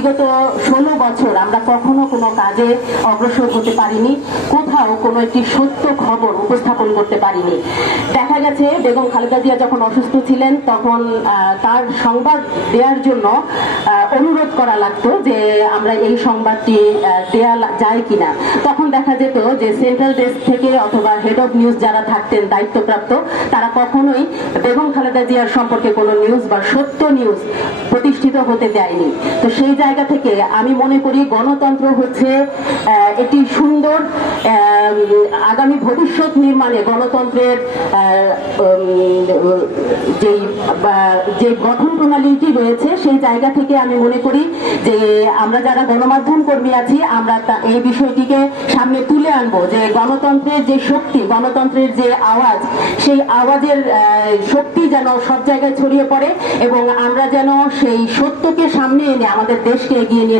বিগত 16 বছর আমরা কখনো কোনো কাজে অগ্রসর হতে পারিনি, কোথাও কোনো একটি সত্য খবর উপস্থাপন করতে পারিনি। দেখা গেছে বেগম খালেদা জিয়া যখন অসুস্থ ছিলেন তখন তার সংবাদ দেওয়ার জন্য অনুরোধ করা লাগতো যে আমরা এই সংবাদটি দেয়া যায় কিনা। তখন দেখা যেত যে সেন্ট্রাল ডেস্ক থেকে অথবা হেড অফ নিউজ যারা থাকতেন দায়িত্বপ্রাপ্ত, তারা কখনোই বেগম খালেদা জিয়ার সম্পর্কে কোনো নিউজ বা সত্য নিউজ প্রতিষ্ঠিত হতে দেয়নি। তো সেই জায়গা থেকে আমি মনে করি গণতন্ত্র হচ্ছে একটি সুন্দর আগামী ভবিষ্যৎ নির্মাণে গণতন্ত্রের যে গঠন প্রণালীটি রয়েছে সেই জায়গা থেকে আমি মনে করি যে আমরা যারা গণমাধ্যম কর্মী আছি আমরা এই বিষয়টিকে সামনে তুলে আনবো যে গণতন্ত্রের যে শক্তি, গণতন্ত্রের যে আওয়াজ, সেই আওয়াজের শক্তি যেন সব জায়গায় ছড়িয়ে পড়ে এবং আমরা যেন সেই সত্যকে সামনে এনে আমাদের দেশকে এগিয়ে নিয়ে